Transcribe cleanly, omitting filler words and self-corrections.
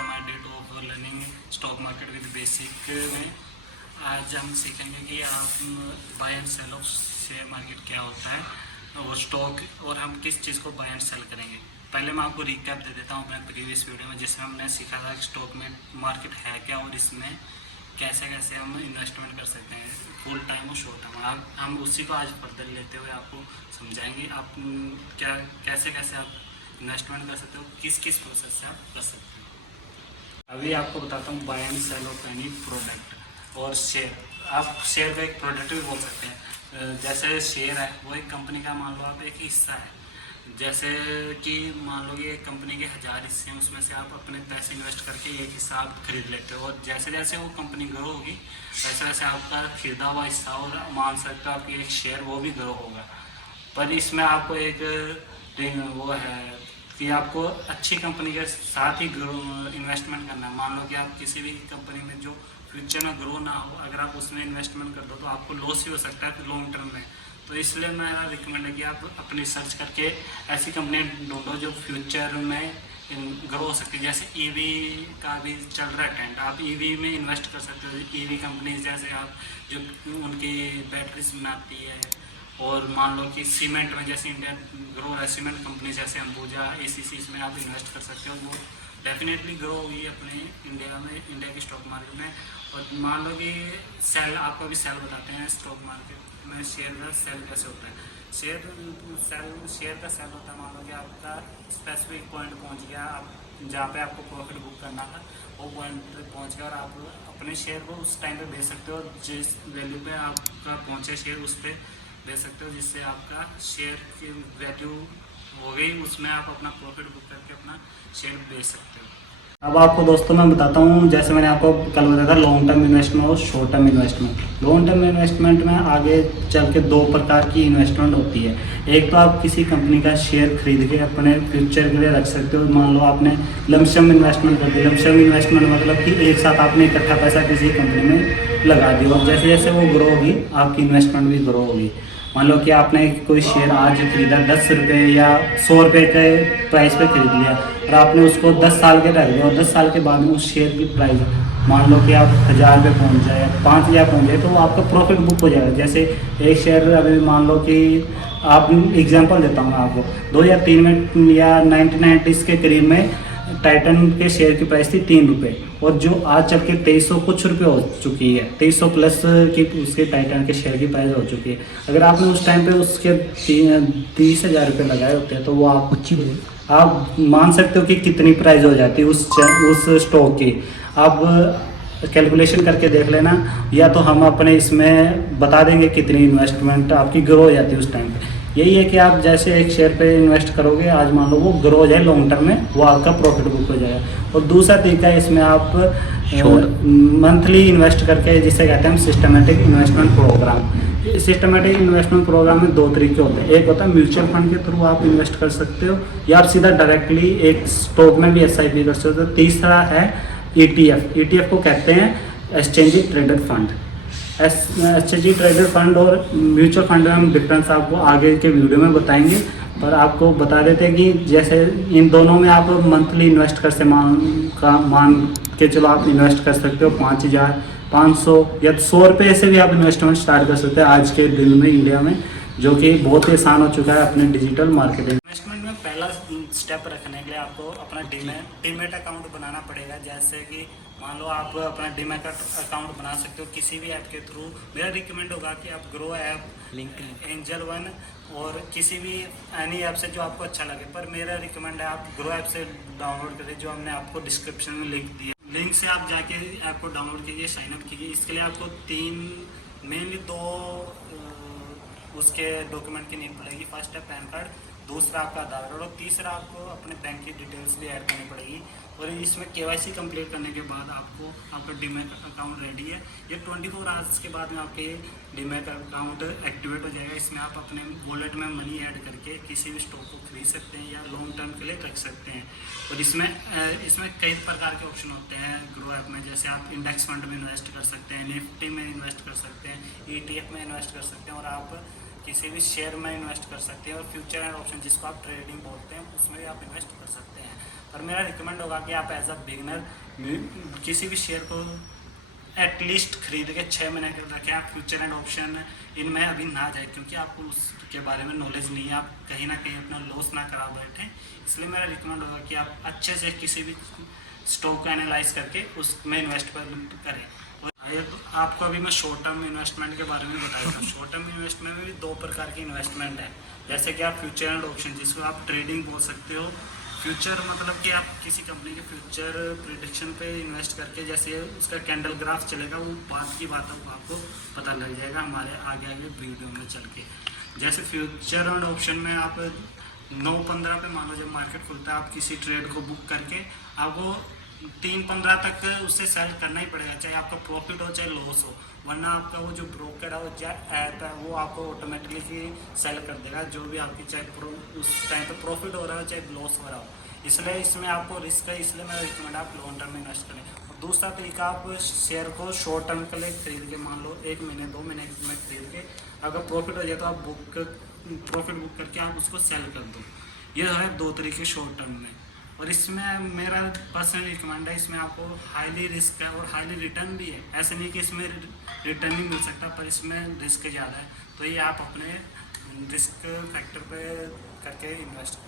Welcome my day two of learning stock market with basic में। आज हम सीखेंगे कि आप buy and sell of share market क्या होता है और स्टॉक और हम किस चीज़ को बाय एंड सेल करेंगे। पहले मैं आपको रिकैप दे देता हूँ अपने प्रीवियस वीडियो में, जिसमें हमने सीखा था कि स्टॉक में मार्केट है क्या और इसमें कैसे कैसे हम इन्वेस्टमेंट कर सकते हैं, फुल टाइम और शॉर्ट टाइम। हम उसी को आज फर्दर लेते हुए आपको समझाएंगे आप क्या कैसे कैसे आप इन्वेस्टमेंट कर सकते हो, किस किस प्रोसेस से आप कर सकते हो। अभी आपको बताता हूँ buy and sell of any product और शेयर। आप शेयर का एक प्रोडक्ट भी बोल सकते हैं। जैसे शेयर है वो एक कंपनी का, मान लो आप एक हिस्सा है। जैसे कि मान लो ये कंपनी के 1000 हिस्से हैं, उसमें से आप अपने पैसे इन्वेस्ट करके एक हिस्सा आप खरीद लेते हो और जैसे जैसे वो कंपनी ग्रो होगी वैसे वैसे आपका खरीदा हुआ हिस्सा और मान सकते हो आपकी एक शेयर वो भी ग्रो होगा। पर इसमें आपको एक वो है कि आपको अच्छी कंपनी के साथ ही इन्वेस्टमेंट करना है। मान लो कि आप किसी भी कंपनी में जो फ्यूचर में ग्रो ना हो, अगर आप उसमें इन्वेस्टमेंट कर दो तो आपको लॉस ही हो सकता है लॉन्ग टर्म में। तो इसलिए मेरा रिकमेंड है कि आप अपनी सर्च करके ऐसी कंपनी ढूंढो जो फ्यूचर में ग्रो हो सकती है। जैसे ईवी का भी चल रहा है ट्रेंड, आप ईवी में इन्वेस्ट कर सकते हो। ईवी कंपनीज जैसे आप जो उनकी बैटरीज बनाती है, और मान लो कि सीमेंट में जैसे इंडिया ग्रो है, सीमेंट कंपनी जैसे अंबुजा एसीसी, इसमें आप इन्वेस्ट कर सकते हो। वो डेफिनेटली ग्रो होगी अपने इंडिया में, इंडिया की स्टॉक मार्केट में। और मान लो कि सेल, आपको भी सेल बताते हैं स्टॉक मार्केट में शेयर का सेल कैसे होता है। शेयर का सेल होता है, मान लो कि आपका स्पेसिफिक पॉइंट पहुंच गया, आप जहाँ पे आपको प्रॉफिट बुक करना था वो पॉइंट पे पहुंच गया और आप अपने शेयर को उस टाइम पे बेच सकते हो। जिस वैल्यू पे आपका पहुंचे शेयर उस पर बेच सकते हो, जिससे आपका शेयर की वैल्यू हो गई, उसमें आप अपना प्रॉफिट बुक करके अपना शेयर बेच सकते हो। अब आपको दोस्तों मैं बताता हूँ, जैसे मैंने आपको कल बताया था लॉन्ग टर्म इन्वेस्टमेंट और short term investment. Long term investment में आगे चल के 2 प्रकार की इन्वेस्टमेंट होती है। एक तो आप किसी कंपनी का शेयर खरीद के अपने फ्यूचर के लिए रख सकते हो। मान लो आपने लमसम इन्वेस्टमेंट कर दी। लमसम इन्वेस्टमेंट मतलब कि एक साथ आपने इकट्ठा पैसा किसी कंपनी में लगा दिया और जैसे जैसे वो ग्रो होगी आपकी इन्वेस्टमेंट भी ग्रो होगी। मान लो कि आपने कोई शेयर आज खरीदा 10 रुपये या 100 रुपये के प्राइस पे खरीद लिया और आपने उसको 10 साल के रख दिया और 10 साल के बाद में उस शेयर की प्राइस मान लो कि आप 1000 रुपये पहुँच जाए, 5000 पहुँच जाए, तो वो आपका प्रॉफिट बुक हो जाएगा। जैसे एक शेयर अभी मान लो कि आप एग्जांपल देता हूँ मैं आपको, 2003 में या 1990 के करीब में टाइटन के शेयर की प्राइस थी 3 रुपये और जो आज चल के 2300 कुछ रुपये हो चुकी है। 2300 प्लस की उसके टाइटन के शेयर की प्राइस हो चुकी है। अगर आपने उस टाइम पे उसके 30,000 रुपये लगाए होते हैं तो वो आप मान सकते हो कि कितनी प्राइस हो जाती है उस स्टॉक की। आप कैलकुलेशन करके देख लेना, या तो हम अपने इसमें बता देंगे कितनी इन्वेस्टमेंट आपकी ग्रो हो जाती है उस टाइम पे। यही है कि आप जैसे एक शेयर पे इन्वेस्ट करोगे, आज मान लो वो ग्रो हो जाए लॉन्ग टर्म में, वो आपका प्रॉफिट बुक हो जाएगा। और दूसरा तरीका है, इसमें आप मंथली इन्वेस्ट करके, जिसे कहते हैं हम systematic investment program. Systematic investment program में 2 तरीके होते हैं। एक होता है म्यूचुअल फंड के थ्रू आप इन्वेस्ट कर सकते हो, या आप सीधा डायरेक्टली एक स्टॉक में भी SIP कर सकते हो। तीसरा है ETF को कहते हैं exchange traded fund. Exchange traded fund और म्यूचुअल फंड में हम डिफरेंस आपको आगे के वीडियो में बताएंगे, पर आपको बता देते हैं कि जैसे इन दोनों में आप मंथली इन्वेस्ट कर से मान के चलो आप इन्वेस्ट कर सकते हो 5000, 500 या 100 रुपये से भी आप इन्वेस्टमेंट स्टार्ट कर सकते हैं आज के दिन में इंडिया में, जो कि बहुत ही आसान हो चुका है अपने डिजिटल मार्केटिंग। इन्वेस्टमेंट में पहला स्टेप रखने के लिए आपको अपना डीमैट अकाउंट बनाना पड़ेगा। जैसे कि मान लो आप अपना डीमैट अकाउंट बना सकते हो किसी भी ऐप के थ्रू। मेरा रिकमेंड होगा कि आप ग्रो ऐप, एंजल वन और किसी भी एनी ऐप से जो आपको अच्छा लगे, पर मेरा रिकमेंड है आप ग्रो ऐप से डाउनलोड करें, जो हमने आपको डिस्क्रिप्शन में लिंक दिया। लिंक से आप जाके ऐप को डाउनलोड कीजिए, साइनअप कीजिए। इसके लिए आपको मेनली दो उसके डॉक्यूमेंट की नीड पड़ेगी। फर्स्ट है पैन कार्ड, दूसरा आपका आधार कार्ड और तीसरा आपको अपने बैंक की डिटेल्स भी ऐड करनी पड़ेगी। और इसमें KYC कंप्लीट करने के बाद आपको आपका डीमैट अकाउंट रेडी है। ये 24 आवर्स के बाद में आपके डीमैट अकाउंट एक्टिवेट हो जाएगा। इसमें आप अपने वॉलेट में मनी ऐड करके किसी भी स्टॉक को खरीद सकते हैं या लॉन्ग टर्म के लिए रख सकते हैं। और इसमें कई प्रकार के ऑप्शन होते हैं ग्रो ऐप में। जैसे आप इंडेक्स फंड में इन्वेस्ट कर सकते हैं, निफ्टी में इन्वेस्ट कर सकते हैं, ETF में इन्वेस्ट कर सकते हैं और आप किसी भी शेयर में इन्वेस्ट कर सकते हैं। और फ्यूचर एंड ऑप्शन जिसको आप ट्रेडिंग बोलते हैं उसमें भी आप इन्वेस्ट कर सकते हैं। और मेरा रिकमेंड होगा कि आप एज अ बिगनर किसी भी शेयर को एटलीस्ट खरीद के 6 महीने के रखें। आप फ्यूचर एंड ऑप्शन इनमें अभी ना जाए, क्योंकि आपको उसके बारे में नॉलेज नहीं है, आप कहीं ना कहीं अपना लॉस ना करा बैठे। इसलिए मेरा रिकमेंड होगा कि आप अच्छे से किसी भी स्टॉक को एनालाइज करके उसमें इन्वेस्टमेंट करें। और आपको अभी मैं शॉर्ट टर्म इन्वेस्टमेंट के बारे में बता देता हूँ। शॉर्ट टर्म इन्वेस्टमेंट में भी 2 प्रकार की इन्वेस्टमेंट है, जैसे कि आप फ्यूचर एंड ऑप्शन, जिसको आप ट्रेडिंग बोल सकते हो। फ्यूचर मतलब कि आप किसी कंपनी के फ्यूचर प्रिडिक्शन पे इन्वेस्ट करके, जैसे उसका कैंडल ग्राफ चलेगा, वो बात की बातों को आपको पता लग जाएगा हमारे आगे आगे वीडियो में चल के। जैसे फ्यूचर एंड ऑप्शन में आप 9:15 पे मान लो जब मार्केट खुलता है, आप किसी ट्रेड को बुक करके आपको 3:15 तक उससे सेल करना ही पड़ेगा, चाहे आपका प्रॉफिट हो चाहे लॉस हो। वरना आपका वो जो ब्रोकर है, वो ऐप है, वो आपको ऑटोमेटिकली सेल कर देगा, जो भी आपकी चाहे उस टाइम पे प्रॉफिट हो रहा हो चाहे लॉस हो रहा हो। इसलिए इसमें आपको रिस्क है, इसलिए मैं रिकमेंड आप लॉन्ग टर्म में इन्वेस्ट करें। और दूसरा तरीका, आप शेयर को शॉर्ट टर्म के लिए खरीद के, मान लो 1 महीने 2 महीने में खरीद के, अगर प्रॉफिट हो जाए तो आप प्रॉफिट बुक करके आप उसको सेल कर दो। ये है 2 तरीके शॉर्ट टर्म में। और इसमें मेरा पर्सनल रिकमेंड है, इसमें आपको हाईली रिस्क है और हाईली रिटर्न भी है। ऐसे नहीं कि इसमें रिटर्न नहीं मिल सकता, पर इसमें रिस्क ज़्यादा है। तो ये आप अपने रिस्क फैक्टर पे करके इन्वेस्ट